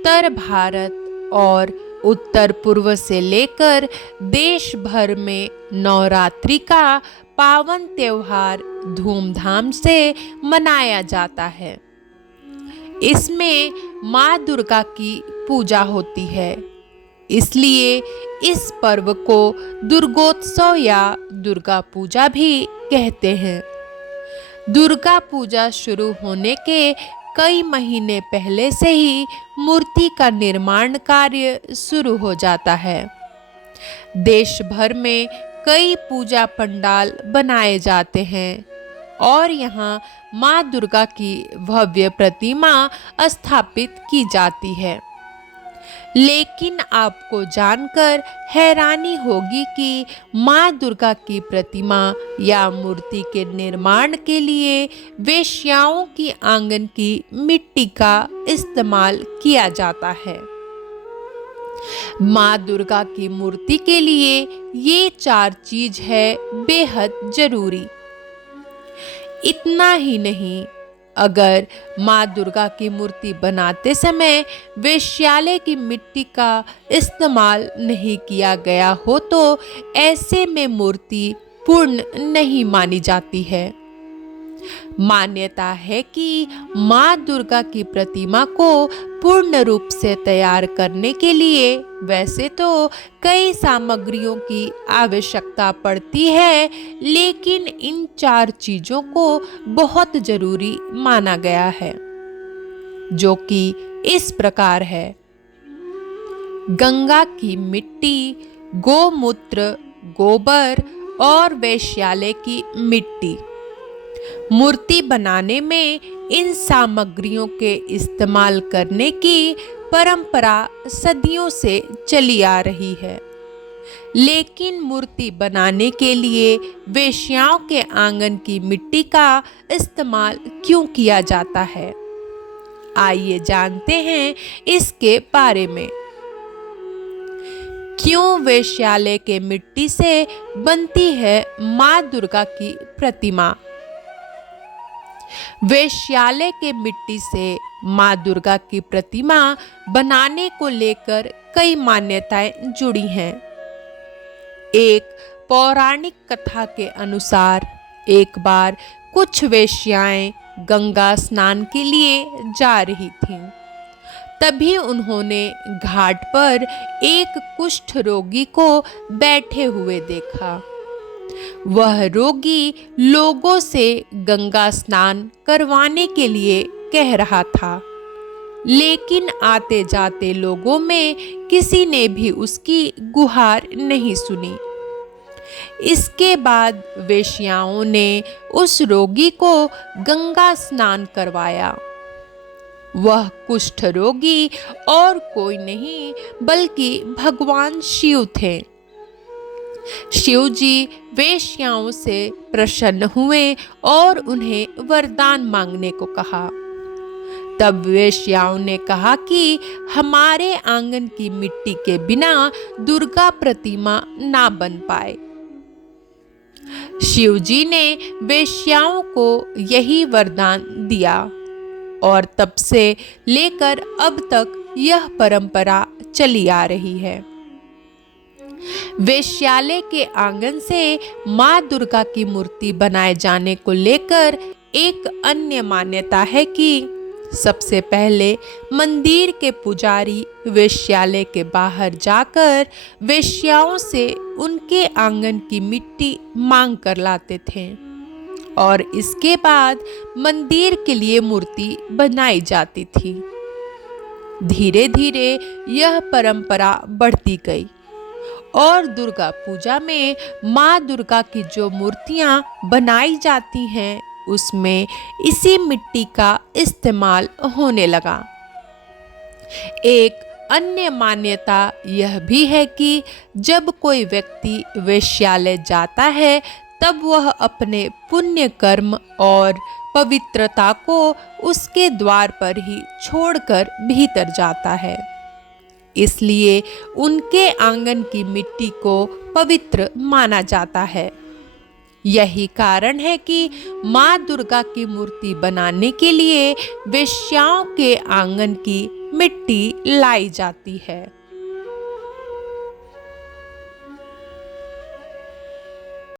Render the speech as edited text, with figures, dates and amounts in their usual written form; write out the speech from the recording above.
उत्तर भारत और उत्तर पूर्व से लेकर देश भर में नवरात्रि का पावन त्योहार धूमधाम से मनाया जाता है। इसमें माँ दुर्गा की पूजा होती है, इसलिए इस पर्व को दुर्गोत्सव या दुर्गा पूजा भी कहते हैं। दुर्गा पूजा शुरू होने के कई महीने पहले से ही मूर्ति का निर्माण कार्य शुरू हो जाता है। देश भर में कई पूजा पंडाल बनाए जाते हैं और यहाँ माँ दुर्गा की भव्य प्रतिमा स्थापित की जाती है। लेकिन आपको जानकर हैरानी होगी कि माँ दुर्गा की प्रतिमा या मूर्ति के निर्माण के लिए वेश्याओं की आंगन की मिट्टी का इस्तेमाल किया जाता है। माँ दुर्गा की मूर्ति के लिए ये 4 चीज है बेहद जरूरी। इतना ही नहीं, अगर माँ दुर्गा की मूर्ति बनाते समय वेश्यालय की मिट्टी का इस्तेमाल नहीं किया गया हो तो ऐसे में मूर्ति पूर्ण नहीं मानी जाती है। मान्यता है कि माँ दुर्गा की प्रतिमा को पूर्ण रूप से तैयार करने के लिए वैसे तो कई सामग्रियों की आवश्यकता पड़ती है, लेकिन इन 4 चीजों को बहुत जरूरी माना गया है, जो कि इस प्रकार है। गंगा की मिट्टी, गोमूत्र, गोबर और वेश्यालय की मिट्टी। मूर्ति बनाने में इन सामग्रियों के इस्तेमाल करने की परंपरा सदियों से चली आ रही है, लेकिन मूर्ति बनाने के लिए वेश्याओं के आंगन की मिट्टी का इस्तेमाल क्यों किया जाता है, आइए जानते हैं इसके बारे में। क्यों वेश्यालय के मिट्टी से बनती है माँ दुर्गा की प्रतिमा? वेश्यालय के मिट्टी से माँ दुर्गा की प्रतिमा बनाने को लेकर कई मान्यताएं जुड़ी हैं। एक पौराणिक कथा के अनुसार एक बार कुछ वेश्याएं गंगा स्नान के लिए जा रही थीं। तभी उन्होंने घाट पर एक कुष्ठ रोगी को बैठे हुए देखा। वह रोगी लोगों से गंगा स्नान करवाने के लिए कह रहा था, लेकिन आते जाते लोगों में किसी ने भी उसकी गुहार नहीं सुनी। इसके बाद वेश्याओं ने उस रोगी को गंगा स्नान करवाया। वह कुष्ठ रोगी और कोई नहीं बल्कि भगवान शिव थे। शिव जी वेश्याओं से प्रसन्न हुए और उन्हें वरदान मांगने को कहा। तब वेश्याओं ने कहा कि हमारे आंगन की मिट्टी के बिना दुर्गा प्रतिमा ना बन पाए। शिव जी ने वेश्याओं को यही वरदान दिया और तब से लेकर अब तक यह परंपरा चली आ रही है। वेश्यालय के आंगन से माँ दुर्गा की मूर्ति बनाए जाने को लेकर एक अन्य मान्यता है कि सबसे पहले मंदिर के पुजारी वेश्यालय के बाहर जाकर वेश्याओं से उनके आंगन की मिट्टी मांग कर लाते थे और इसके बाद मंदिर के लिए मूर्ति बनाई जाती थी। धीरे धीरे यह परंपरा बढ़ती गई और दुर्गा पूजा में माँ दुर्गा की जो मूर्तियाँ बनाई जाती हैं उसमें इसी मिट्टी का इस्तेमाल होने लगा। एक अन्य मान्यता यह भी है कि जब कोई व्यक्ति वेश्यालय जाता है तब वह अपने पुण्य कर्म और पवित्रता को उसके द्वार पर ही छोड़कर भीतर जाता है, इसलिए उनके आंगन की मिट्टी को पवित्र माना जाता है। यही कारण है कि माँ दुर्गा की मूर्ति बनाने के लिए वेश्याओं के आंगन की मिट्टी लाई जाती है।